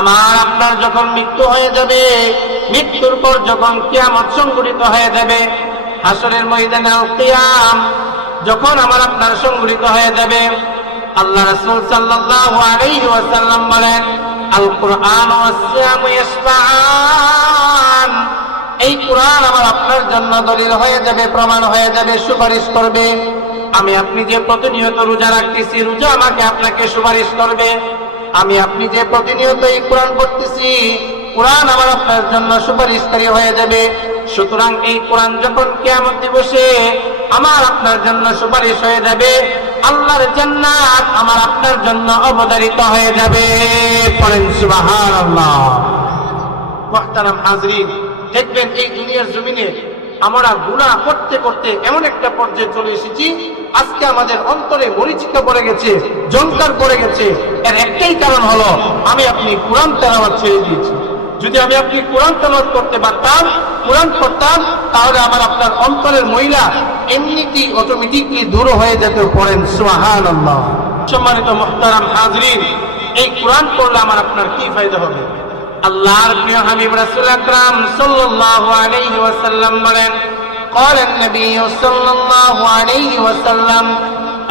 আমার আপনার যখন মৃত্যু হয়ে যাবে, মৃত্যুর পর যখন কিয়ামত সংঘটিত হয়ে যাবে, হাসরের ময়দানে কিয়াম যখন আমার আপনার সংঘটিত হয়ে যাবে, আল্লাহ রাসূল সাল্লাল্লাহু আলাইহি ওয়াসাল্লাম বলেন, আল কুরআন ওয়াস সিয়ামু ইয়াশফাআন, এই কুরআন আমার আপনার জন্য দলিল হয়ে যাবে, প্রমাণ হয়ে যাবে, সুপারিশ করবে। আমি আপনি যে প্রতিনিয়ত রোজা রাখতেছি, রোজা আমাকে আপনাকে সুপারিশ করবে। আমি আপনি যে প্রতিনিয়ত এই কোরআন পড়তেছি, কোরআন আমার আপনার জন্য সুপারিশকারী হয়ে যাবে। সুতরাং এই কোরআন যখন কিয়ামত দিবসে আমার আপনার জন্য সুপারিশ হয়ে যাবে, আল্লাহর জান্নাত আমার আপনার জন্য অবধারিত হয়ে যাবে। পড়েন সুবহানাল্লাহ। মুহতারাম হাজরিন, দেখবেন এই দুনিয়ার জমিনে আমরা গুনাহ করতে করতে এমন একটা পর্যায়ে চলে এসেছি, আজকে আমাদের অন্তরে মরিচিকা পড়ে গেছে, জংকার পড়ে গেছে। এর একটাই কারণ হলো আমি আপনি কোরআন তেলাওয়াত ছেড়ে দিয়েছি। যদি আমি আপনি কোরআন তেলাওয়াত করতে পারতাম, কোরআন পড়তাম, তাহলে আমার আপনার অন্তরের ময়লা এমনিতেই অটোমেটিকলি দূর হয়ে যেত। পড়েন সুবহানাল্লাহ। সম্মানিত মুহতারাম হাজরিন, এই কোরআন পড়লে আমার আপনার কি ফায়দা হবে? আল্লাহর প্রিয় হাবিব রাসূল আকরাম সাল্লাল্লাহু আলাইহি ওয়াসাল্লাম বলেন, قال النبي صلى الله عليه وسلم,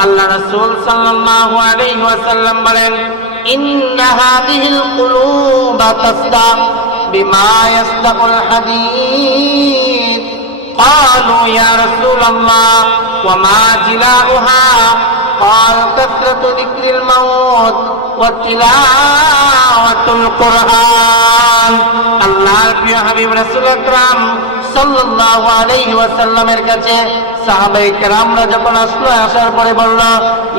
আল্লাহ রাসূল সাল্লাল্লাহু আলাইহি ওয়াসাল্লাম বলেন, إن هذه القلوب تصدع بما يصدع الحديد, قالوا يا رسول الله وما جلاؤها, قال كثرة ذكر الموت وتلاوة القرآن। আল্লাহর প্রিয় হাবিব রাসূল আকরাম সাল্লাল্লাহু আলাইহি ওয়াসাল্লামের কাছে সাহাবায়ে কেরামরা যখন আসলো, আসার পরে বলল,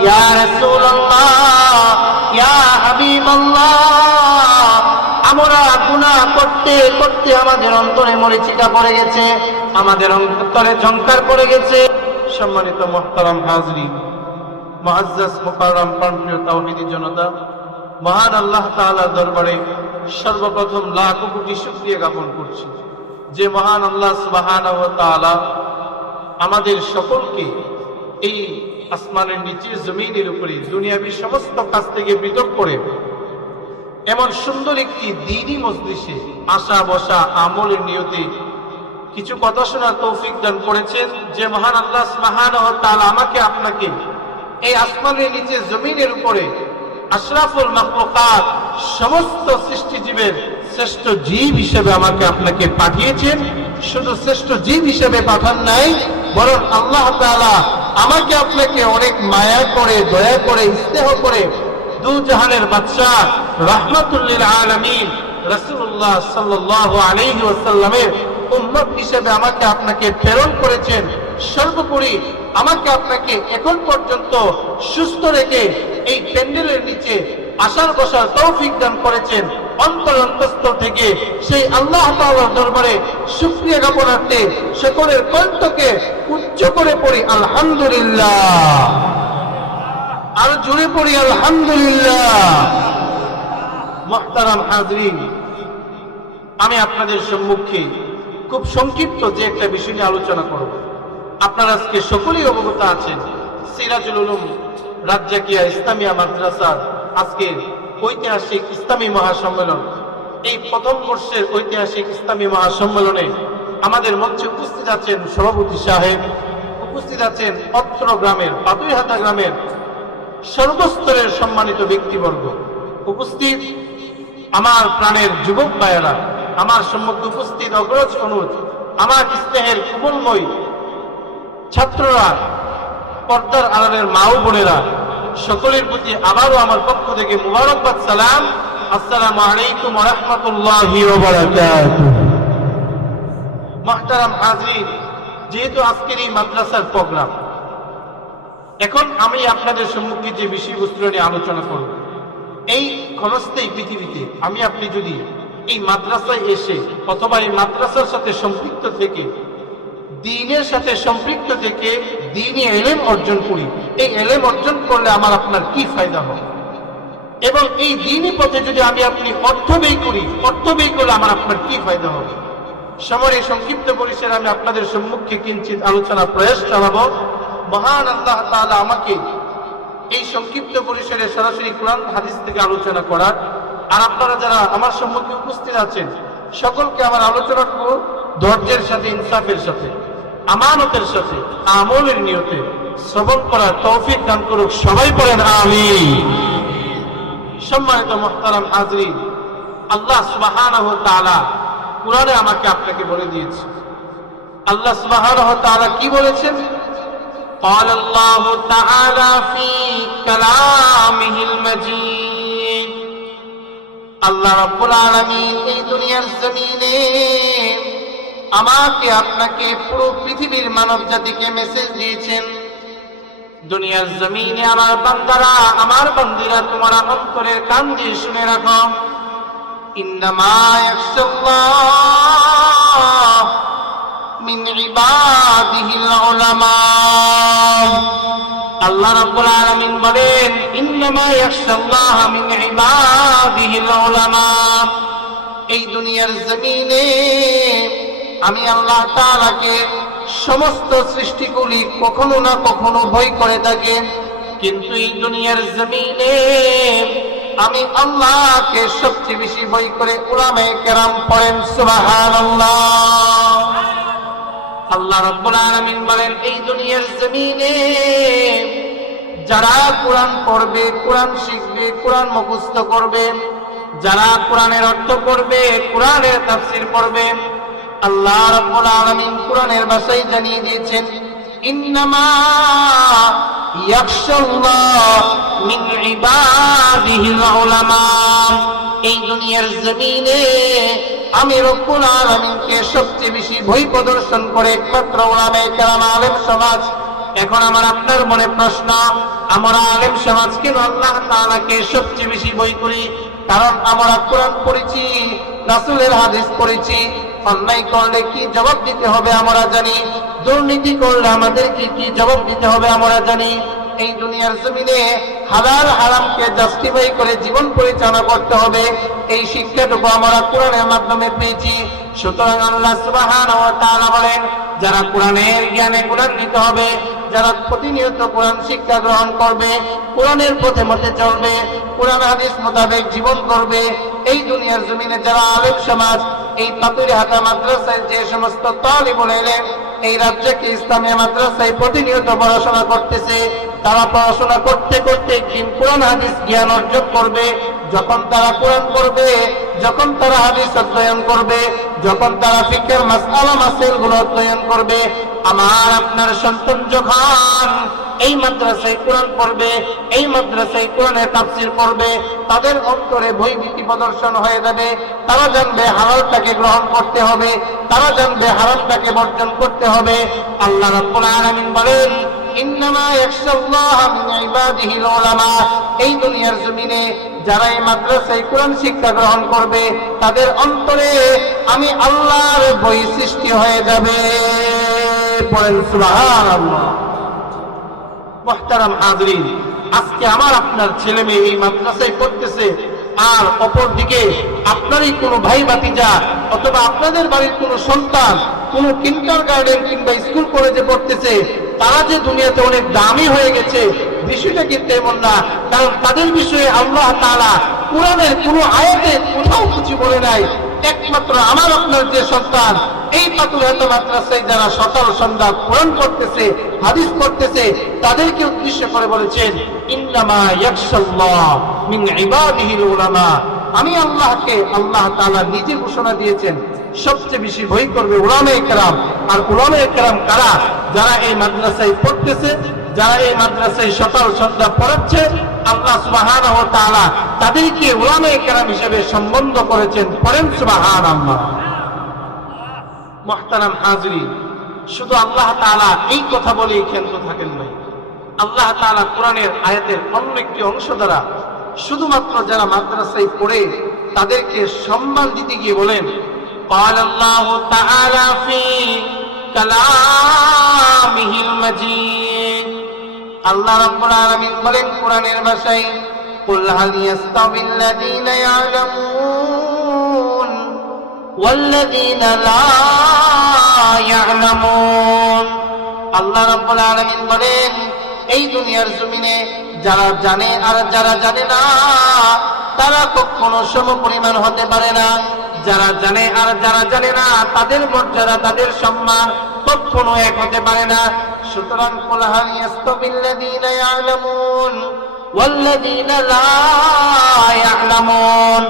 ইয়া রাসূলুল্লাহ, ইয়া হাবিবাল্লাহ, আমরা গুনাহ করতে করতে আমাদের অন্তরে মরিচিকা পড়ে গেছে, আমাদের অন্তরে ঝংকার পড়ে গেছে। সম্মানিত মুহতারাম হাজরিন, মুআজ্জাজ মুকাররম প্রাণপ্রিয় তাওহীদি জনতা, মহান আল্লাহ তাআলার দরবারে সর্বপ্রথম লাখ কোটি শুকরিয়া জ্ঞাপন করছি যে মহান আল্লাহ সুবহানাহু ওয়া তাআলা আমাদের সকলকে এই আসমানের নিচে জমিনের উপরে দুনিয়াবি সমস্ত কাজ থেকে পৃথক করে এমন সুন্দর একটি দ্বীনি মজলিসে আসা বসা আমলের নিয়তে কিছু কথা শোনার তৌফিক দান করেছেন। যে মহান আল্লাহ সুবহানাহু ওয়া তাআলা আমাকে আপনাকে এই আসমানের নিচে জমিনের উপরে আশরাফুল মাখলুকাত সমস্ত সৃষ্টিজীবের শ্রেষ্ঠ জীব হিসেবে আমাকে আপনাকে পাঠিয়েছেন। শুধু শ্রেষ্ঠ জীব হিসেবে পাঠান নাই, বরং আল্লাহ তাআলা আমাকে আপনাকে অনেক মায়া করে, দয়া করে, স্নেহ করে দু জাহানের বাদশাহ রাহমাতুল লিল আলামিন রাসূলুল্লাহ সাল্লাল্লাহু আলাইহি ওয়াসাল্লামের উম্মত হিসেবে আমাকে আপনাকে প্রেরণ করেছেন। সর্বোপরি আমাকে আপনাকে এখন পর্যন্ত সুস্থ রেখে এই প্যান্ডেলের নিচে আসার বসার তৌফিক দান করেছেন। অন্তরস্থল থেকে সেই আল্লাহ তাআলার দরবারে শুকরিয়া জ্ঞাপনার্থে সকলের কণ্ঠকে উচ্চ করে পড়ি আলহামদুলিল্লাহ, আর জোরে পড়ি আলহামদুলিল্লাহ। মুহতারাম হাজরিন, আমি আপনাদের সম্মুখে খুব সংক্ষিপ্ত যে একটা বিষয় নিয়ে আলোচনা করব। আপনারা আজকে সকলেই অবগত আছেন, সিরাজুল উলুম রাজ্জাকিয়া ইসলামিয়া মাদ্রাসার আজকে ঐতিহাসিক ইসলামী মহাসম্মেলন। এই প্রথম বর্ষের ঐতিহাসিক ইসলামী মহাসম্মেলনে আমাদের মঞ্চে উপস্থিত আছেন সভাপতি সাহেব, উপস্থিত আছেন অত্র গ্রামের, পাতুইহাটা গ্রামের সর্বস্তরের সম্মানিত ব্যক্তিবর্গ, উপস্থিত আমার প্রাণের যুবক ভাইয়েরা, আমার সম্মুখে উপস্থিত অগ্রজ অনুজ, আমার স্নেহের কোমলময় ছাত্ররা, পর্দার আড়ালের মা ও বোনেরা, সকলের প্রতি আবারও আমার পক্ষ থেকে মুবারকবাদ সালাম। আসসালামু আলাইকুম ওয়া রাহমাতুল্লাহি ওয়া বারাকাতুহু। মুহতারাম হাজরিন, যেহেতু আজকের এই মাদ্রাসার প্রোগ্রাম, এখন আমি আপনাদের সম্মুখে যে বিষয়বস্তু নিয়ে আলোচনা করব, এই ক্ষণস্থায়ী পৃথিবীতে আমি আপনি যদি এই মাদ্রাসায় এসে অথবা এই মাদ্রাসার সাথে সম্পৃক্ত থেকে, দ্বীনের সাথে সম্পৃক্ত থেকে দ্বীনি ইলম অর্জন করি, এই ইলম অর্জন করলে আমার আপনার কি ফায়দা হবে, এবং এই দ্বীনি পথে যদি আমি আপনি অর্থ ব্যয় করি, অর্থ ব্যয় করলে আমার আপনার কি ফায়দা হবে। সময়ের সংক্ষিপ্ত পরিসরে আমি আপনাদের সম্মুখে কিঞ্চিত আলোচনা প্রয়াস চালাবো। মহান আল্লাহ তাআলা আমাকে এই সংক্ষিপ্ত পরিসরে সরাসরি কোরআন হাদিস থেকে আলোচনা করার আর আপনারা যারা আমার সম্মুখে উপস্থিত আছেন সকলকে আমার আলোচনা করব ধৈর্যের সাথে, ইনসাফের সাথে, আমানতের সাথে, আমলের নিয়তে শ্রবণ করার তৌফিক দান করুক। সবাই পড়েন আমিন। সম্মানিত মুহতারাম হাজরিন, আল্লাহ সুবহানাহু ওয়া তাআলা কুরআনে আমাকে আপনাকে বলে দিয়েছে। আল্লাহ সুবহানাহু ওয়া তাআলা কি বলেছেন? قال الله تعالى في كلامه المجيد আল্লাহ রাব্বুল আলামিন এই দুনিয়ার জমিনে আমাকে আপনাকে পুরো পৃথিবীর মানব জাতিকে মেসেজ দিয়েছেন। দুনিয়ার জমিনে আমার বান্দারা, আমার বান্দিরা, তোমরা অন্তরের কান দিয়ে শুনে রাখো, ইন্নামা ইয়াখশাল্লাহ মিন ইবাদিহিল উলামা। আল্লাহ রাব্বুল আলামিন বলেন, ইন্নামা ইয়াখশাল্লাহ মিন ইবাদিহিল উলামা। এই দুনিয়ার জমিনে আমি আল্লাহ তাআলাকে সমস্ত সৃষ্টিগুলি কখনো না কখনো ভয় করে থাকে, কিন্তু এই দুনিয়ার জমিনে আমি আল্লাহকে সবচেয়ে বেশি ভয় করে উলামায়ে কেরাম। পড়েন সুবহানাল্লাহ। আল্লাহ রাব্বুল আলামিন বলেন, এই দুনিয়ার জমিনে যারা কোরআন পড়বে, কোরআন শিখবে, কোরআন মুখস্থ করবে, যারা কোরআনের অর্থ করবে, কোরআনের তাফসীর পড়বে, আল্লাহ রাব্বুল আলামিন কোরআনের ভাষায় জানিয়ে দিয়েছেন, ইন্নামা ইয়াখশাল্লাহ মিন ইবাদিহিল উলামা। এই দুনিয়ার জমিনে আমি রব্বুল আলামিনকে সবচেয়ে বেশি ভয় প্রদর্শন করে একমাত্র উলামায়ে কেরাম, আলেম সমাজ। এখন আমার আপনার মনে প্রশ্ন, আমরা আলেম সমাজ কেন আল্লাহ তাআলাকে সবচেয়ে বেশি ভয় করি? কারণ আমরা কোরআন পড়েছি, রাসূলের হাদিস পড়েছি। অন্যায় করলে কি জবাব দিতে হবে আমরা জানি, দুর্নীতি করলে আমাদেরকে কি জবাব দিতে হবে আমরা জানি। এই দুনিয়ার জমিনে হালাল হারামকে জাস্টিফাই করে জীবন পরিচালনা করতে হবে, এই শিক্ষাটুকু আমরা কোরআনের মাধ্যমে পেয়েছি। সুতরাং আল্লাহ সুবহানাহু ওয়া তাআলা বলেন, যারা কোরআনের জ্ঞানে গুণান্বিত হবে, যারা প্রতিনিয়ত কোরআন শিক্ষা গ্রহণ করবে, কোরআনের পথে মতে চলবে, কোরআন হাদিস মোতাবেক জীবন করবে, এই দুনিয়ার জমিনে যারা আলেম সমাজ, এই পাতুরিহাটা মাদ্রাসায় যে সমস্ত তালিবুল ইলম এই রাজ্যকে ইসলামী মাদ্রাসায় প্রতিনিয়ত পড়াশোনা করতেছে, তারা পড়াশোনা করতে করতে একদিন কোরআন হাদিস জ্ঞান অর্জন করবে। যখন তারা কোরআন পড়বে, যখন তারা হাদিস অধ্যয়ন করবে, যখন তারা ফিকহের মাসআলা মাসাইলগুলো অধ্যয়ন করবে, আমার আপনার সন্তান যখন এই মাদ্রাসায় কোরআন পড়বে, এই মাদ্রাসায় কোরআনের তাফসীর পড়বে, তাদের অন্তরে ভয়ভীতি প্রদর্শন হয়ে যাবে। তারা জানবে হালালটাকে গ্রহণ করতে হবে, তারা জানবে হারামটাকে বর্জন করতে হবে। আল্লাহ রাব্বুল আলামিন বলেন, ইন্নামা ইয়াখশাল্লাহ মিন ইবাদিহিল উলামা। এই দুনিয়ার জমিনে যারা এই মাদ্রাসায় কোরআন শিক্ষা গ্রহণ করবে, তাদের অন্তরে আমি আল্লাহর ভয় সৃষ্টি হয়ে যাবে। পড়েন সুবহানাল্লাহ। মুহতারাম হাজরিন, আজকে আমার আপনার ছেলে মেয়ে এই মাদ্রাসায় পড়তেছে, আর অপর দিকে আপনারই কোনো ভাই ভাতিজা অথবা আপনাদের বাড়ির কোনো সন্তান কোনো কিন্ডারগার্টেন কিংবা স্কুল কলেজে পড়তেছে, তারা যে দুনিয়াতে অনেক দামি হয়ে গেছে, বিষয়টা কিন্তু এমন না। কারণ তাদের বিষয়ে আল্লাহ তাআলা কোরআনের কোনো আয়াতে কোথাও কিছু বলে নাই। একমাত্র আমার আপনার যে সন্তান এই পাতুরিহাটা মাদ্রাসায় যারা সকাল সন্ধ্যা কোরআন পড়তেছে, হাদিস পড়তেছে, তাদেরকে উদ্দেশ্য করে বলেছেন, ইন্নামা ইয়াখশাল্লাহ মিন ইবাদিহিল উলামা। আমি আল্লাহকে, আল্লাহ তাআলা নিজে ঘোষণা দিয়েছেন, সবচেয়ে বেশি ভয় করবে উলামায়ে কেরাম। আর উলামায়ে কেরাম কারা? যারা এই মাদ্রাসায় পড়তেছে, যারা এই মাদ্রাসায় সকাল সন্ধ্যা পড়াচ্ছে, আল্লাহ সুবহানাহু ওয়া তাআলা তাদেরকে উলামায়ে কেরাম হিসেবে সম্বোধন করেছেন। পড়েন সুবহানাল্লাহ। মুহতারাম হাজরিন, শুধু আল্লাহ তাআলা এই কথা বলেই ক্ষান্ত থাকেন নাই। আল্লাহ তাআলা কোরআনের আয়াতের অন্য একটি অংশ দ্বারা শুধুমাত্র যারা মাদ্রাসায় পড়ে তাদেরকে সম্মান দিতে গিয়ে বলেন, قال الله تعالى في كلامه المجيد। আল্লাহ রাব্বুল আলামিন বলেন কোরআনের ভাষায়, قل هل يستوي الذين يعلمون والذين لا يعلمون। আল্লাহ রাব্বুল আলামিন বলেন, এই দুনিয়ার জমিনে যারা জানে আর যারা জানে না তারা কখনো সমপরিমাণ হতে পারে না। যারা জানে আর যারা জানে না তাদের মর্যাদা তাদের সম্মান কখনো এক হতে পারে না। সুতরাং কুল হাল ইয়াস্তাবিল্লাযীনা ইয়ালামুন ওয়াল্লাযীনা লা ইয়ালামুন।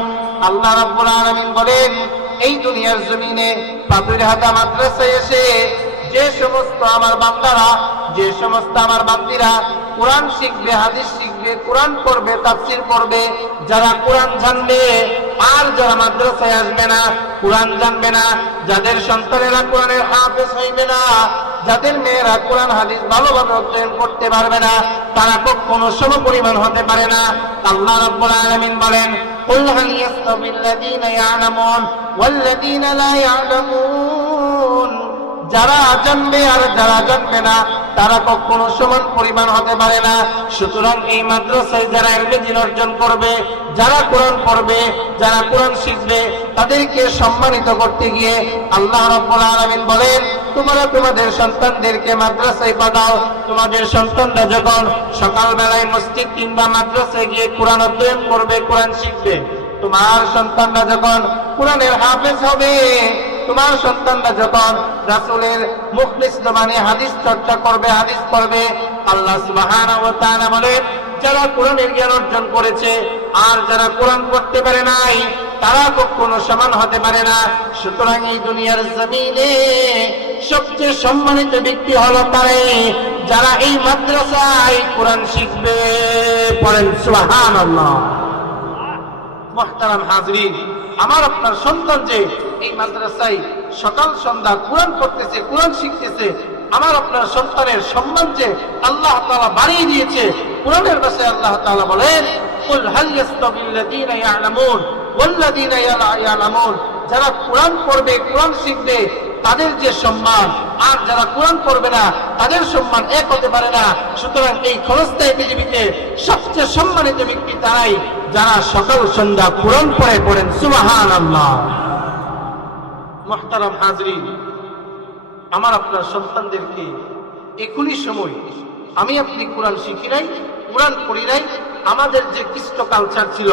আল্লাহ রাব্বুল আলামিন বলেন, এই দুনিয়ার জমিনে পাপড়ির হাতা মাদ্রাসায় এসে যে সমস্ত আমার বান্দারা, যে সমস্ত আমার বান্দিরা কোরআন শিখবে, হাদিস শিখবে, কোরআন পড়বে, তাফসীর পড়বে, যারা কোরআন জানবে আর যারা মাদ্রাসায় আসবে না, কোরআন জানবে না, যাদের সন্তানেরা কোরআনের হাফেজ হইবে না, যাদের মেয়েরা কোরআন হাদিস ভালোভাবে অধ্যয়ন করতে পারবে না, তারা কখনো সমপরিমাণ হতে পারে না। আল্লাহ রাব্বুল আলামিন বলেন, কুল হাল ইয়াস্তাবিল্লাযীনা ইয়ালামুন ওয়াল্লাযীনা লা ইয়ালামুন। যারা জানবে আর যারা জানবে না তারা কখনো সমান পরিমাণ হতে পারে না। সুতরাং এই মাদ্রাসায় যারা ইলমে দ্বীন অর্জন করবে, যারা কোরআন পড়বে, যারা কোরআন শিখবে, তাদেরকে সম্মানিত করতে গিয়ে আল্লাহ রাব্বুল আলামিন বলেন, তোমরা তোমাদের সন্তানদেরকে মাদ্রাসায় পাঠাও। তোমাদের সন্তানরা যখন সকালবেলায় মসজিদ কিংবা মাদ্রাসায় গিয়ে কোরআন অধ্যয়ন করবে, কোরআন শিখবে, তোমার সন্তানরা যখন কোরআনের হাফেজ হবে, তোমার সন্তানরা যখন রাসূলের মুখলিস জবানে হাদিস চর্চা করবে, হাদিস পড়বে, আল্লাহ সুবহানাহু ওয়া তাআলা বলেন, যারা কোরআনের জ্ঞান অর্জন করেছে আর যারা কোরআন পড়তে পারে নাই তারা কখনো সমান হতে পারে না। সুতরাং এই দুনিয়ার জমিনে সবচেয়ে সম্মানিত ব্যক্তি হলো তারাই যারা এই মাদ্রাসায় কোরআন শিখবে। পড়েন সুবহানাল্লাহ। মুহতারাম হাজরিন, আমার আপনার সন্তান যে এই মাদ্রাসায় সকাল সন্ধ্যা কোরআন পড়তেছে, কোরআন শিখতেছে, আমার আপনার সন্তানের সম্মান যে আল্লাহ তাআলা বাড়িয়ে দিয়েছে। কোরআনের ভাষায় আল্লাহ তাআলা বলেন, কুল হাল ইয়াস্তাবিল্লাযীনা ইয়ালামুন ওয়াল্লাযীনা লা ইয়ালামুন। যারা কোরআন পড়বে, কোরআন শিখবে, তাদের যে সম্মান আর যারা কোরআন পড়বে না তাদের সম্মান এক হতে পারে না। সুতরাং এই ক্ষণস্থায়ী পৃথিবীতে সবচেয়ে সম্মানিত ব্যক্তি তারাই যারা সকাল সন্ধ্যা কোরআন পড়ে। পড়েন সুবহানাল্লাহ। মুহতারাম হাজরিন, আমার আপনার সন্তানদেরকে এখনই সময়, আমি আপনি কোরআন শিখি নাই, কোরআন পড়ি নাই, আমাদের যে কৃষ্ট কালচার ছিল,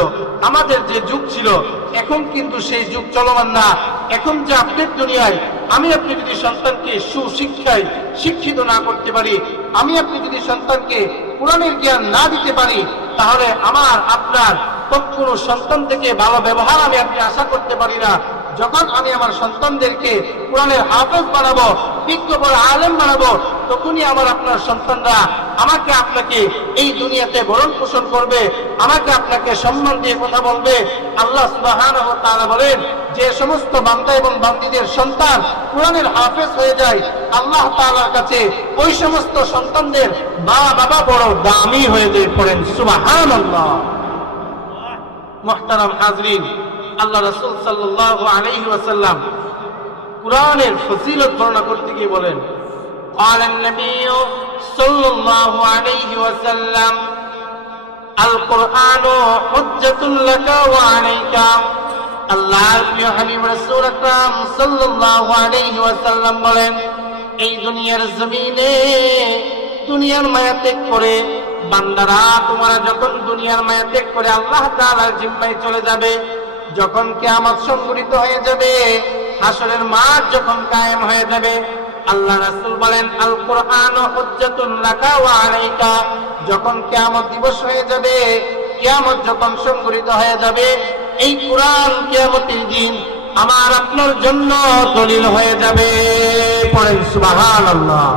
আমাদের যে যুগ ছিল, এখন কিন্তু সেই যুগ চলমান না। এখন যে আপডেট দুনিয়ায় আমি আপনি যদি সন্তানকে সুশিক্ষায় শিক্ষিত না করতে পারি, আমি আপনি যদি সন্তানকে কোরআনের জ্ঞান না দিতে পারি, তাহলে আমার আপনার কখনো সন্তান থেকে ভালো ব্যবহার আমি আপনি আশা করতে পারি না। যখন আমি আমার সন্তানদেরকে কোরআনের হাফেজ বানাবো, বিজ্ঞ বড় আলেম বানাবো, তখনই আমার আপনার সন্তানরা আমাকে আপনাকে এই দুনিয়াতে ভরণ পোষণ করবে, আমাকে আপনাকে সম্মান দিয়ে কথা বলবে। আল্লাহ সুবহানাহু ওয়া তাআলা বলেন, যে সমস্ত বান্দা এবং বান্দীদের সন্তান কোরআনের হাফেজ হয়ে যায়, আল্লাহ তাআলার কাছে ওই সমস্ত সন্তানদের মা বাবা বড় দামি হয়ে যায়। পড়েন সুবহানাল্লাহ। মুহতারাম হাজরিন, আল্লাহ রাসূল সাল্লাল্লাহু আলাইহি ওয়াসাল্লাম কোরআনের ফজিলত বর্ণনা করতে গিয়ে বলেন, ক্বালান নবিয়্যু সাল্লাল্লাহু আলাইহি ওয়াসাল্লাম, আল কুরআনু হুজ্জাতুল লাকা ওয়া আলাইকা। আল্লাহর প্রিয় হাবিব রাসূল আকরাম সাল্লাল্লাহু আলাইহি ওয়াসাল্লাম বলেন, এই দুনিয়ার জমিনে দুনিয়ার মায়া ত্যাগ করে বান্দারা, তোমরা যখন দুনিয়ার মায়া ত্যাগ করে আল্লাহ তাআলার জিম্মায় চলে যাবে, যখন কিয়ামত সংঘটিত হয়ে যাবে, হাসরের মাঠ যখন কায়েম হয়ে যাবে, আল্লাহ রাসূল বলেন, আল কুরআনু হুজ্জাতুন লাকা ওয়া আলাইকা। যখন কিয়ামত দিবস হয়ে যাবে, কিয়ামত যখন সংঘটিত হয়ে যাবে, এই কোরআন কিয়ামতের দিন আমার আপনার জন্য দলিল হয়ে যাবে। পড়েন সুবহানাল্লাহ।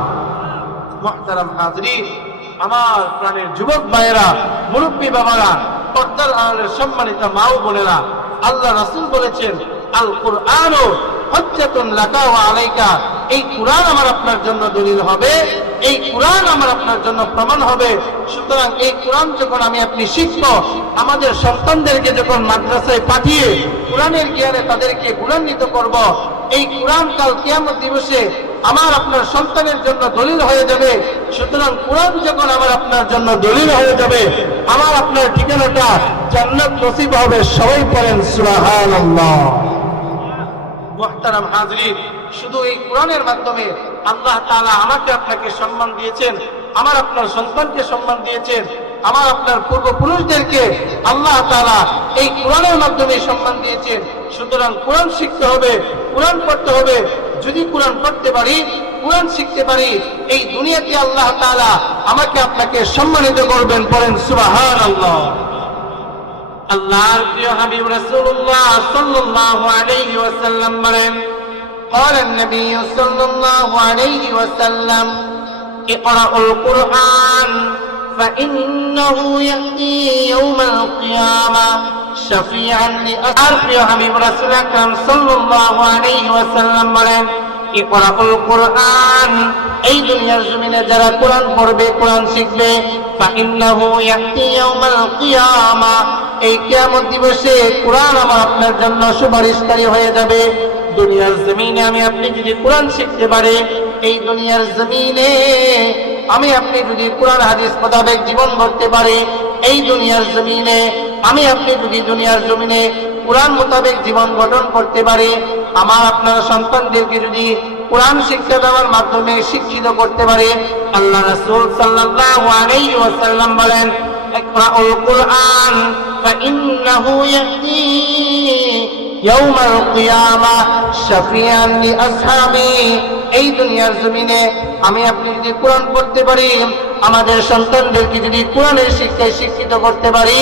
মুহতারাম হাজরিন, আমার প্রাণের যুবক ভাইয়েরা, মুরব্বী বাবারা, পর্দার আড়ালের সম্মানিত মা ও বোনেরা, আল্লাহ রাসূল বলেছেন, আল কুরআনু হুজ্জাতুন লাকা ওয়া আলাইকা। এই কোরআন আমার আপনার জন্য দলিল হবে, এই কোরআন আমার আপনার জন্য প্রমাণ হবে। সুতরাং এই কোরআন যখন আমি আপনি শিখব, আমাদের সন্তানদেরকে যখন মাদ্রাসায় পাঠিয়ে কোরআনের জ্ঞানে তাদেরকে গুণান্বিত করব, এই কোরআন কাল কিয়ামত দিবসে আমার আপনার সন্তানের জন্য দলিল হয়ে যাবে। সুতরাং কোরআন যখন আমার আপনার জন্য দলিল হয়ে যাবে, আমার আপনার ঠিকানাটা জান্নাত নসিব হবে। সবাই পড়েন সুবহানাল্লাহ। মুহতারাম হাজরিন, শুধু এই কোরআনের মাধ্যমে আল্লাহ তাআলা আমাকে আপনাকে সম্মান দিয়েছেন, আমার আপনার সন্তানকে সম্মান দিয়েছেন, আমার আপনার পূর্বপুরুষদেরকে আল্লাহ তাআলা এই কোরআনের মাধ্যমে সম্মান দিয়েছেন। সুতরাং কোরআন শিখতে হবে, কোরআন পড়তে হবে। যদি কোরআন পড়তে পারি, কোরআন শিখতে পারি, এই দুনিয়াতে আল্লাহ তাআলা আমাকে আপনাকে সম্মানিত করবেন। পড়েন সুবহানাল্লাহ। আল্লাহর প্রিয় হাবিব রাসূলুল্লাহ সাল্লাল্লাহু আলাইহি ওয়াসাল্লাম বলেন, قال النبي صلى الله عليه وسلم اقرأوا القرآن فإنه يأتي يوم القيامة شفيعا لأصحابه حبيب رسول أكرم صلى الله عليه وسلم বলেন ইকরাউল কুরআন, এই দুনিয়ার জমিনে যারা কোরআন পড়বে, কোরআন শিখবে, ফাইন্নাহু ইয়াতি ইয়াউমাল কিয়ামা, এই কিয়ামত দিবসে কোরআন আমার আপনার জন্য সুপারিশকারী হয়ে যাবে। দুনিয়ার জমিনে আমি আপনি যদি কোরআন শিখতে পারি, এই দুনিয়ার জমিনে আমি আপনি যদি কোরআন হাদিস মোতাবেক জীবন গড়তে পারি, এই দুনিয়ার জমিনে আমি আপনি যদি দুনিয়ার জমিনে কোরআন মোতাবেক জীবন গঠন করতে পারি, আমার আপনার সন্তানদেরকে যদি কোরআন শিক্ষা দেওয়ার মাধ্যমে শিক্ষিত করতে পারি, আল্লাহ রাসূল সাল্লাল্লাহু আলাইহি ওয়াসাল্লাম বলেন ইকরাউল কুরআন ফাইন্নাহু ইয়াতি ইয়াউমাল কিয়ামা শাফিআন লিআসহাবি, এই দুনিয়ার জমিনে আমি আপনি যদি কোরআন পড়তে পারি, আমাদের সন্তানদেরকে যদি কোরআনের শিক্ষায় শিক্ষিত করতে পারি,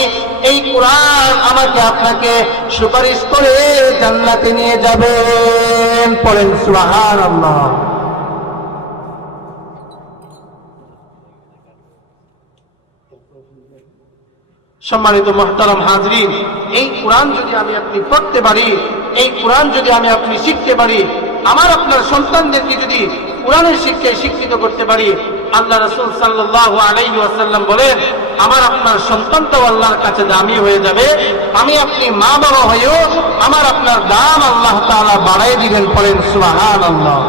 এই কোরআন আমাকে আপনাকে সুপারিশ করে জান্নাতে নিয়ে যাবেন। পড়েন সুবহানাল্লাহ। সম্মানিত মুহতারাম হাজরিন, এই কোরআন যদি আমি আপনি পড়তে পারি, এই কোরআন যদি আমি আপনি শিখতে পারি, আমার আপনার সন্তানদেরকে যদি কোরআনের শিক্ষায় শিক্ষিত করতে পারি, আল্লাহ রাসূল সাল্লাল্লাহু আলাইহি ওয়াসাল্লাম বলেন আমার আপনার সন্তানটাও আল্লাহর কাছে দামি হয়ে যাবে। আমি আপনি মা বাবা হয়েও আমার আপনার দাম আল্লাহ তাআলা বাড়ায় দিবেন। পড়েন সুবহানাল্লাহ।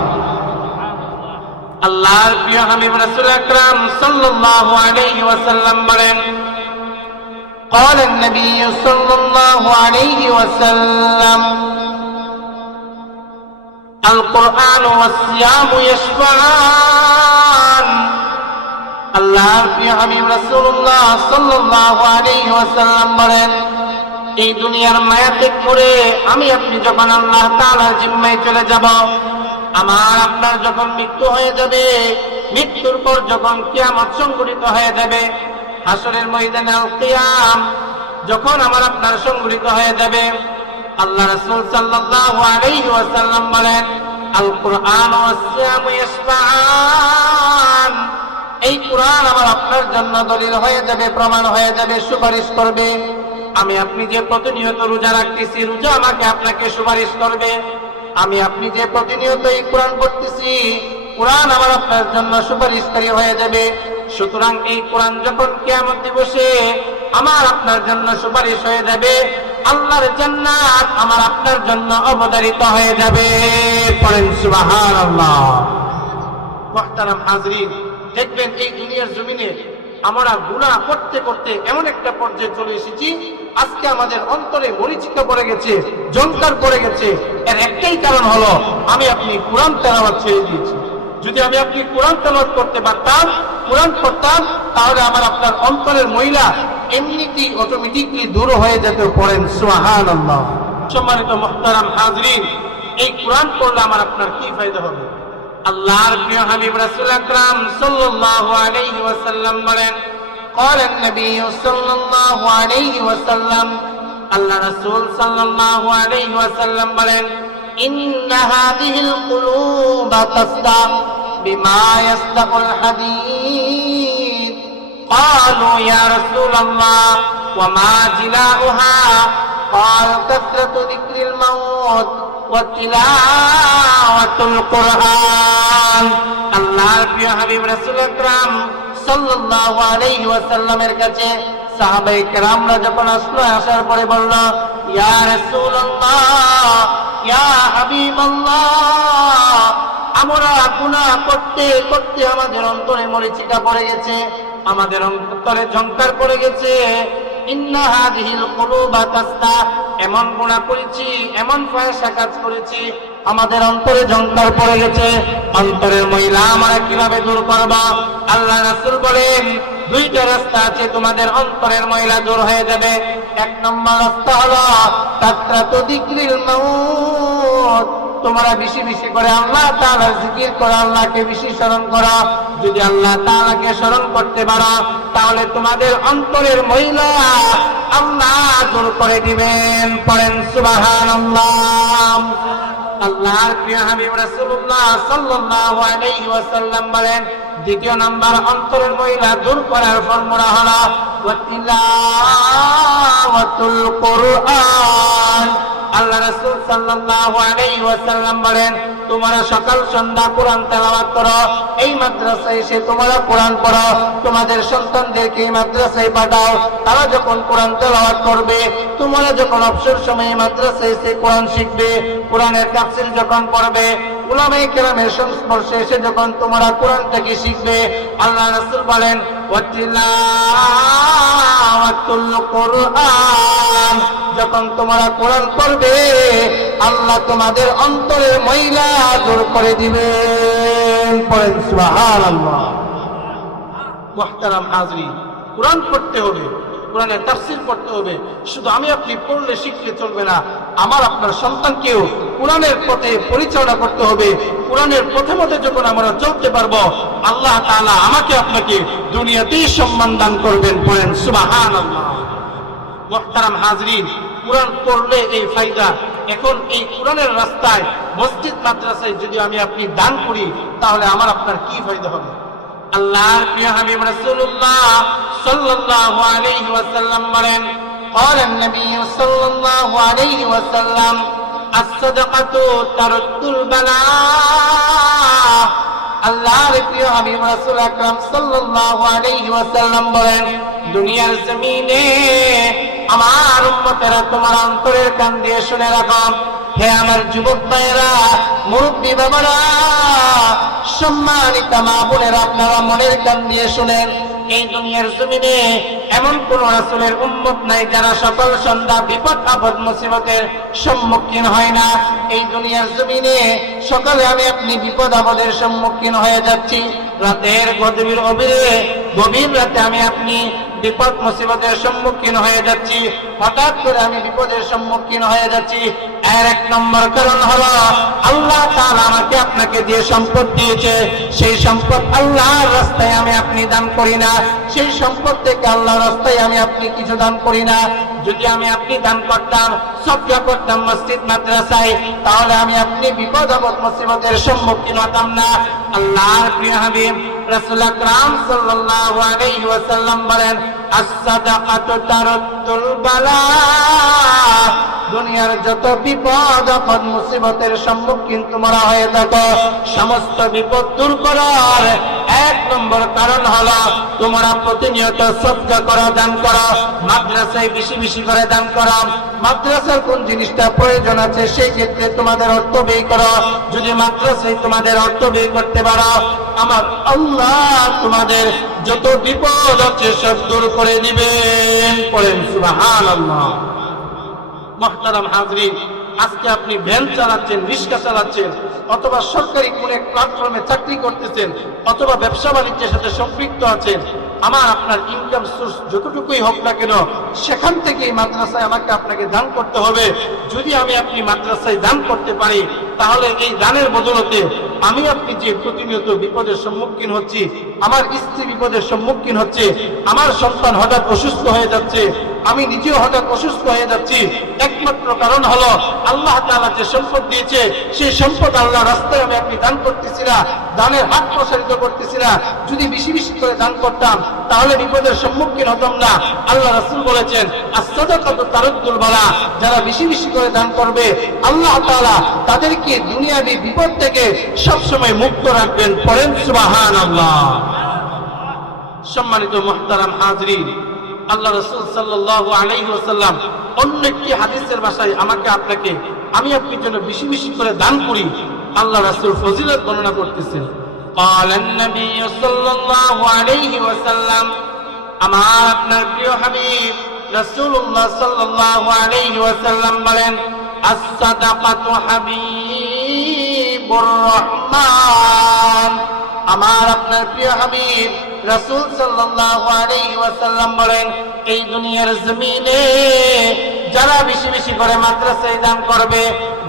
আল্লাহর প্রিয় হাবিব রাসূল আকরাম সাল্লাল্লাহু আলাইহি ওয়াসাল্লাম বলেন قال النبي صلى الله عليه وسلم القرآن والصيام يشفعان, আল্লাহর প্রিয় হাবিব রাসূলুল্লাহ সাল্লাল্লাহু আলাইহি ওয়াসাল্লাম বলেন এই দুনিয়ার মায়া ত্যাগ করে আমি আপনি যখন আল্লাহ তাআলার জিম্মায় চলে যাব, আমার আপনার যখন মৃত্যু হয়ে যাবে, মৃত্যুর পর যখন কিয়ামত সংঘটিত হয়ে যাবে, হাসরের ময়দানে আল কিয়াম যখন আমার আপনার সংঘটিত হয়ে যাবে, আল্লাহ রাসূল সাল্লাল্লাহু আলাইহি ওয়াসাল্লাম বলেন আল কুরআন ওয়াস সিয়াম ইয়াশফাআন, এই কোরআন আমার আপনার জন্য দলিল হয়ে যাবে, প্রমাণ হয়ে যাবে, সুপারিশ করবে। আমি আপনি যে প্রতিনিয়ত রোজা রাখতেছি, রোজা আমাকে আপনাকে সুপারিশ করবে। আমি আপনি যে প্রতিনিয়ত এই কোরআন পড়তেছি, কোরআন আমার আপনার জন্য সুপারিশকারী হয়ে যাবে। সুতরাং এই কোরআন যখন কিয়ামত দিবসে আমার আপনার জন্য সুপারিশ হয়ে যাবে, আল্লাহর জান্নাত আমার আপনার জন্য অবধারিত হয়ে যাবে। পড়েন সুবহানাল্লাহ। মুহতারাম হাজরিন, দেখবেন এই দুনিয়ার জমিনে আমরা গুনাহ করতে করতে এমন একটা পর্যায়ে চলে এসেছি, আজকে আমাদের অন্তরে মরিচিকা পড়ে গেছে, জংকার পড়ে গেছে। এর একটাই কারণ হলো আমি আপনি কোরআন তেলাওয়াত ছেড়ে দিয়েছি। যদি আমি আপনি কোরআন তেলাওয়াত করতে পারতাম, কোরআন পড়তাম, তাহলে আমার আপনার অন্তরের ময়লা এমনিতেই অটোমেটিকলি দূর হয়ে যেত। পড়েন সুবহানাল্লাহ। সম্মানিত মুহতারাম হাজরিন, এই কোরআন পড়লে আমার আপনার কি ফায়দা হবে? আল্লাহর প্রিয় হাবিব রাসূল আকরাম সাল্লাল্লাহু আলাইহি ওয়াসাল্লাম বলেন قال النبي صلى الله عليه وسلم, আল্লাহ রাসূল সাল্লাল্লাহু আলাইহি ওয়াসাল্লাম বলেন إن هذه القلوب تصدع بما يصدع الحديد قالوا يا رسول الله وما جلاؤها قال كثرة ذكر الموت وتلاوة القرآن। আল্লাহর প্রিয় হাবিব রাসূল আকরাম সাল্লাল্লাহু আলাইহি ওয়াসাল্লামের কাছে সাহাবায়ে কেরামরা যখন আসলো, আসার পরে বলল ইয়া রাসূলুল্লাহ, ইয়া হাবিবাল্লাহ, আমরা গুনাহ করতে করতে আমাদের অন্তরে মরিচিকা পড়ে গেছে, আমাদের অন্তরে ঝংকার পড়ে গেছে। ইন্না হাযিহিল কুলুবা তাসতা, এমন গুনাহ করেছি, এমন ফাহিশা কাজ করেছি, আমাদের অন্তরে ঝংকার পড়ে গেছে। অন্তরের ময়লা আমরা কিভাবে দূর করব? আল্লাহ রাসূল বলেন দুইটা রাস্তা আছে তোমাদের অন্তরের ময়লা দূর হয়ে যাবে। এক নম্বর রাস্তা হলো কাসরাতু যিকরিল মাউত, তোমরা বেশি বেশি করে আল্লাহ তাআলার জিকির করো, আল্লাহকে বেশি স্মরণ করো। যদি আল্লাহ তাআলাকে স্মরণ করতে পারো তাহলে তোমাদের অন্তরের ময়লা আল্লাহ দূর করে দিবেন। পড়েন সুবহানাল্লাহ। আল্লাহর প্রিয় হাবিব রাসূলুল্লাহ সাল্লাল্লাহু আলাইহি ওয়াসাল্লাম বলেন, দ্বিতীয় নাম্বার অন্তরের ময়লা দূর করার ফর্মুলা হলো তিলাওয়াতুল কুরআন। আল্লাহ রাসূল সাল্লাল্লাহু আলাইহি ওয়াসাল্লাম বলেন, তোমরা সকাল সন্ধ্যা কোরআন তেলাওয়াত করো, এই মাদ্রাসায় এসে তোমরা কোরআন পড়ো, তোমাদের সন্তানদেরকে এই মাদ্রাসায় পাঠাও, তারা যখন কোরআন তেলাওয়াত করবে, তোমরা যখন অবসর সময়ে মাদ্রাসায় এসে কোরআন শিখবে, কোরআনের তাফসীর যখন পড়বে, উলামায়ে কেরামের সংস্পর্শে এসে যখন তোমরা কোরআনটাকে শিখবে, আল্লাহ রাসূল বলেন ওয়াতিলাওয়াতুল কুরআন, যখন তোমরা কোরআন পড়বে আল্লাহ তোমাদের অন্তরের ময়লা দূর করে দিবেন। পড়েন সুবহানাল্লাহ। মুহতারাম হাজরিন, কোরআন পড়তে হবে, কোরআনের তাফসীর পড়তে হবে। শুধু আমি আপনি পড়লে শিখলে চলবে না, আমার আপনার সন্তানকেও কোরআনের পথে পরিচালনা করতে হবে। কোরআনের পথে মতে যখন আমরা চলতে পারবো, আল্লাহ তাআলা আমাকে আপনাকে দুনিয়াতেই সম্মান দান করবেন। পড়েন সুবহানাল্লাহ। মুহতারাম হাজরিন, কোরআন পড়লে এই ফায়দা। এখন এই কোরআনের রাস্তায় মসজিদ মাদ্রাসায় যদি আমি আপনি দান করি তাহলে আমার আপনার কি ফায়দা হবে? আল্লাহর প্রিয় হাবিব রাসূলুল্লাহ সাল্লাল্লাহু আলাইহি ওয়াসাল্লাম বলেন, قال النبي صلى الله عليه وسلم الصدقة ترد البلاء। আল্লাহর প্রিয় হাবিব রাসূল আকরাম সাল্লাল্লাহু আলাইহি ওয়াসাল্লাম বলেন, দুনিয়ার জমিনে আমার উম্মতেরা তোমার অন্তরের কান দিয়ে শুনে রাখো, হে আমার যুবক ভাইয়েরা, মুরব্বী বাবারা, সম্মানিত মা বোনেরা, আপনারা মনের কান দিয়ে শুনেন, এই দুনিয়ার জমিনে এমন কোন রাসূলের উম্মত নাই যারা সকাল সন্ধ্যা বিপদ আপদ মুসিবতের সম্মুখীন হয় না। এই দুনিয়ার জমিনে সকালে আমি আপনি বিপদ আপদের সম্মুখীন হয়ে যাচ্ছি, রাতের গভীর রাতে আমি আপনি বিপদ মুসিবতের সম্মুখীন হয়ে যাচ্ছি, হঠাৎ করে আমি বিপদের সম্মুখীন হয়ে যাচ্ছি। এর এক নম্বর কারণ হলো আল্লাহ তাআলা আমাকে আপনাকে যে সম্পদ দিয়েছে, সেই সম্পদ আল্লাহর রাস্তায় আমি আপনি দান করি না, সেই সম্পদ থেকে আল্লাহর রাস্তায় আমি আপনি কিছু দান করি না। যদি আমি আপনি দান করতাম, সদকা করতাম মসজিদ মাদ্রাসায়, তাহলে আমি আপনি বিপদ আপদ মুসিবতের সম্মুখীন হতাম না। আল্লাহর প্রিয় হাবিব রাসূল আকরাম সাল্লাল্লাহু আলাইহি ওয়াসাল্লাম বলেন, as-sadaqatu taruddul বালা। দুনিয়ার যত বিপদ আপদ মুসিবতের সম্মুখীন তোমরা হয়ে থাকো, সমস্ত বিপদ দূর করার এক নম্বর কারণ হলো তোমরা প্রতিনিয়ত সদকা করো, দান করো, মাদ্রাসায় বেশি বেশি করে দান করো। মাদ্রাসার কোন জিনিসটা প্রয়োজন আছে সেই ক্ষেত্রে তোমাদের অর্থ ব্যয় করো। যদি মাদ্রাসায় তোমাদের অর্থ ব্যয় করতে পারো, আমার আল্লাহ তোমাদের যত বিপদ আছে সব দূর করে দিবেন। পড়েন সুবহানাল্লাহ। মুহতারাম হাজরিন, আজকে আপনি ভ্যান চালাচ্ছেন, রিক্সা চালাচ্ছেন, অথবা সরকারি কোন এক প্ল্যাটফর্মে চাকরি করতেছেন, অথবা ব্যবসা বাণিজ্যের সাথে সম্পৃক্ত আছেন, আমার আপনার ইনকাম সোর্স যতটুকুই হোক না কেন সেখান থেকে মাদ্রাসায় আমাকে আপনাকে দান করতে হবে। যদি আমি আপনি মাদ্রাসায় দান করতে পারি তাহলে এই দানের বদলতে আমি আপনি যে প্রতিনিয়ত বিপদের সম্মুখীন হচ্ছি, আমার স্ত্রী বিপদের সম্মুখীন হচ্ছে, আমার সন্তান হঠাৎ অসুস্থ হয়ে যাচ্ছে, আমি নিজেও হঠাৎ অসুস্থ হয়ে যাচ্ছি, একমাত্র কারণ হলো আল্লাহ তাআলা যে সম্পদ দিয়েছে সেই সম্পদ আল্লাহ রাস্তায় আমি আপনি দান করতেছি না, দানের হাত প্রসারিত করতেছি না। যদি বেশি বেশি করে দান করতাম তাহলে বিপদের সম্মুখীন হতাম না। আল্লাহ রাসূল বলেছেন, as-sadaqatu taruddul বালা। যারা বেশি বেশি করে দান করবে আল্লাহ তাআলা তাদেরকে দুনিয়াবী বিপদ থেকে সবসময় মুক্ত রাখবেন। পড়েন সুবহানাল্লাহ। সম্মানিত মুহতারাম হাজরিন, আল্লাহ রাসূল সাল্লাল্লাহু আলাইহি ওয়াসাল্লাম অন্য একটি হাদিসের ভাষায় আমাকে আপনাকে আমি আপনার জন্য বেশি বেশি করে দান করি আল্লাহ রাসূল ফজিলত বর্ণনা করতেছেন। قال النبي صلى الله عليه وسلم, আমার আপনার প্রিয় হাবিব রাসূলুল্লাহ সাল্লাল্লাহু আলাইহি ওয়াসাল্লাম বলেন, as-sadaqatu হাবিবুর রহমান। আমার আপনার প্রিয় হাবিব রাসূল সাল্লাল্লাহু আলাইহি ওয়াসাল্লাম বলেন, এই দুনিয়ার জমিনে যারা বেশি বেশি করে মাদ্রাসায় দান করবে,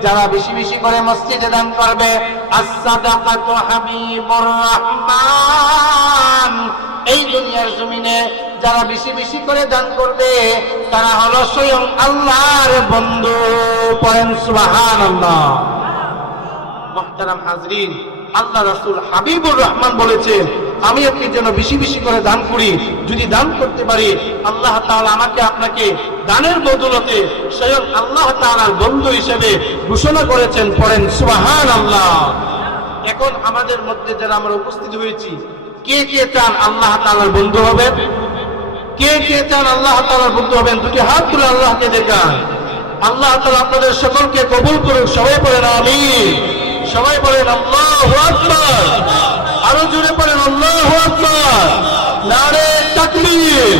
যারা বেশি বেশি করে মসজিদে দান করবে, as-সাদাকাতু হাবিবুর রহমান, এই দুনিয়ার জমিনে যারা বেশি বেশি করে দান করবে তারা হলো স্বয়ং আল্লাহর বন্ধু। পড়েন সুবহানাল্লাহ। মুহতারাম হাজরিন, আল্লাহ রাসূল হাবিবুর রহমান বলেছেন, আমি আপনি যেন বেশি বেশি করে দান করি। যদি দান করতে পারি, আল্লাহ তাআলা আমাকে আপনাকে দানের বদৌলতে স্বয়ং আল্লাহ তাআলার বন্ধু হিসেবে ঘোষণা করেছেন। পড়েন সুবহানাল্লাহ। এখন আমাদের মধ্যে যারা আমরা উপস্থিত হয়েছি, কে কে চান আল্লাহ তাআলার বন্ধু হবেন? কে কে চান আল্লাহ তাআলার বন্ধু হবেন? দুটি হাত তুলে আল্লাহকে দেখান। আল্লাহ তাআলা আপনাদের সকলকে কবুল করুন। সবাই বলেন আমিন। সবাই বলেন আল্লাহু আকবার। আরো জোরে বলেন আল্লাহু আকবার। নারে তাকবীর,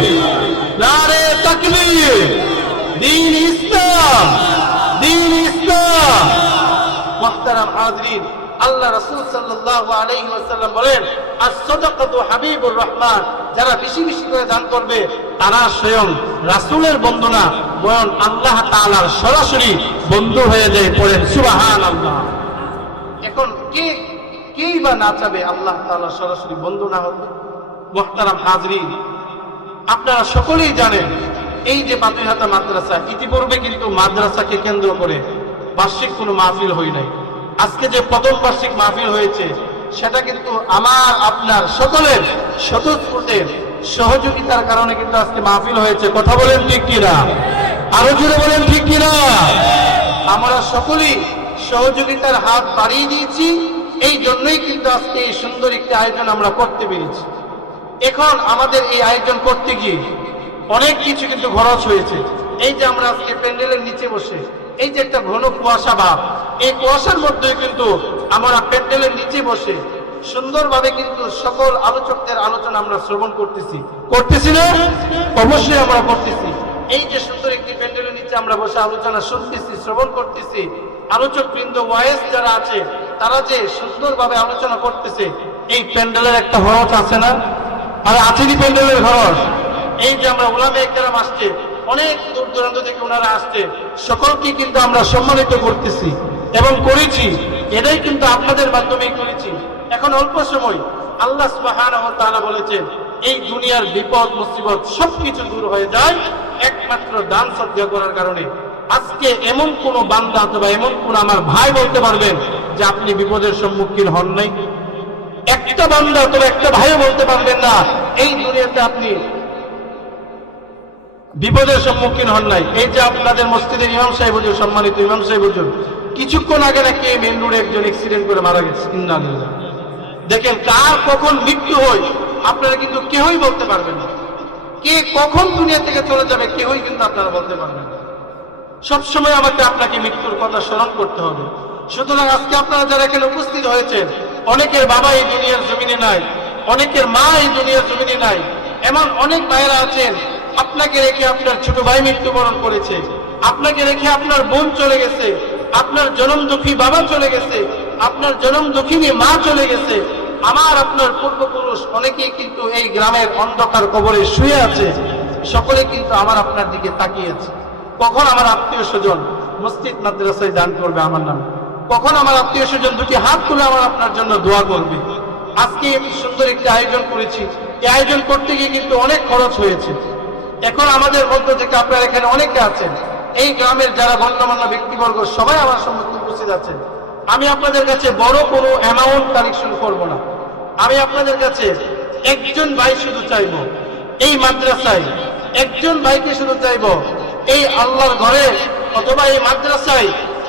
নারে তাকবীর। দ্বীন ইসলাম, দ্বীন ইসলাম। মুহতারাম হাজরিন, আল্লাহ রাসূল সাল্লাল্লাহু আলাইহি ওয়াসাল্লাম বলেন, as-সাদাকাতু হাবিবুর রহমান, যারা বেশি বেশি করে দান করবে তারা স্বয়ং রাসূলের বন্ধু না, বরং আল্লাহ তাআলার সরাসরি বন্ধু হয়ে যায়। পড়েন সুবহানাল্লাহ। এখন কেই বা না চাবে আল্লাহ তাআলার সরাসরি বন্ধু না হতে? মুহতারাম হাজরিন, আপনারা সকলেই জানেন, এই যে পাতিহাতা মাদ্রাসা, ইতিপূর্বে কিন্তু মাদ্রাসাকে কেন্দ্র করে বার্ষিক কোনো মাহফিল হয় নাই। আজকে যে প্রথম বার্ষিক মাহফিল হয়েছে, সেটা কিন্তু আমার আপনার সকলের স্বতঃস্ফূর্তের সহযোগিতার কারণে কিন্তু আজকে মাহফিল হয়েছে। কথা বলেন ঠিক কিনা? আরো জোরে বলেন ঠিক কিনা? আমরা সকলেই সহযোগিতার হাত বাড়িয়ে দিয়েছি, এই জন্যই কিন্তু আজকে এই সুন্দর একটি আয়োজন আমরা করতে পেরেছি। এখন আমাদের এই আয়োজন করতে গিয়ে অনেক কিছু কিন্তু খরচ হয়েছে। এই যে আমরা আজকে প্যান্ডেলের নিচে বসে, এই যে একটা ঘন কুয়াশা ভাব, এই কুয়াশার মধ্যে কিন্তু আমরা প্যান্ডেলের নিচে বসে সুন্দরভাবে কিন্তু সকল আলোচকদের আলোচনা আমরা শ্রবণ করতেছি না? অবশ্যই আমরা করতেছি। এই যে সুন্দর একটি প্যান্ডেলের নিচে আমরা বসে আলোচনা শুনতেছি, শ্রবণ করতেছি, আলোচক বৃন্দ ওয়াইস যারা আছে তারা যে সুন্দরভাবে আলোচনা করতেছে, এই প্যান্ডেলের একটা খরচ আছে না? আর আছেনি প্যান্ডেলের খরচ? এই যে আমরা উলামায়ে কেরাম আসছে, অনেক দূর দূরান্ত থেকে ওনারা আসছে, সকলকে কিন্তু আমরা সম্মানিত করতেছি এবং করেছি, এটাই কিন্তু আপনাদের মাধ্যমেই করেছি। এখন অল্প সময় আল্লাহ সুবহানাহু ওয়া তাআলা বলেছেন, এই দুনিয়ার বিপদ মুসিবত সবকিছু দূর হয়ে যায় একমাত্র দান সদকা করার কারণে। আজকে এমন কোন বান্দা অথবা এমন কোন আমার ভাই বলতে পারবেন যে আপনি বিপদের সম্মুখীন হন নাই? একটা বান্দা অথবা একটা ভাইও বলতে পারবেন না এই দুনিয়াতে আপনি বিপদের সম্মুখীন হন নাই। এই যে আপনাদের মসজিদের ইমাম সাহেব হুজুর, সম্মানিত ইমাম সাহেব হুজুর, কিছুক্ষণ আগে নাকি মেইন রোডে একজন অ্যাক্সিডেন্ট করে মারা গেছে। ইন্নালিল্লাহ। দেখেন কার কখন মৃত্যু হয় আপনারা কিন্তু কেউই বলতে পারবেন না। কে কখন দুনিয়া থেকে চলে যাবে কেউই কিন্তু আপনারা বলতে পারবেন না। সবসময় আমাকে আপনাকে মৃত্যুর কথা স্মরণ করতে হবে। সুতরাং আজকে আপনারা যারা এখানে উপস্থিত হয়েছেন, অনেকের বাবা এই দুনিয়ার জমিনে নাই, অনেকের মা এই দুনিয়ার জমিনে নাই, এমন অনেক ভাইয়েরা আছেন আপনাকে রেখে আপনার ছোট ভাই মৃত্যুবরণ করেছে, আপনাকে রেখে আপনার বোন চলে গেছে, আপনার জনম দুঃখী বাবা চলে গেছে, আপনার জনম দুঃখিনী মা চলে গেছে। আমার আপনার পূর্বপুরুষ অনেকেই কিন্তু এই গ্রামের অন্ধকার কবরে শুয়ে আছে। সকলে কিন্তু আমার আপনার দিকে তাকিয়ে আছে। কখন আমার আত্মীয় স্বজন মসজিদ মাদ্রাসায় দান করবে আমার নামে? কখন আমার আত্মীয় স্বজন দুটি হাত তুলে আমার আপনার জন্য দোয়া করবে? আজকে সুন্দর একটি আয়োজন করেছি, এই আয়োজন করতে গিয়ে কিন্তু অনেক খরচ হয়েছে। এখন আমাদের মধ্য থেকে আপনারা এখানে অনেকে আছেন, এই গ্রামের যারা গণ্যমান্য ব্যক্তিবর্গ সবাই আমার সম্মুখে উপস্থিত আছেন। আমি আপনাদের কাছে বড় কোনো অ্যামাউন্ট কালেকশন করব না। আমি আপনাদের কাছে একজন ভাই শুধু চাইব, এই মাদ্রাসায় একজন ভাইকে শুধু চাইব, এই আল্লাহর ঘরে অথবা এই মাদ্রাসায়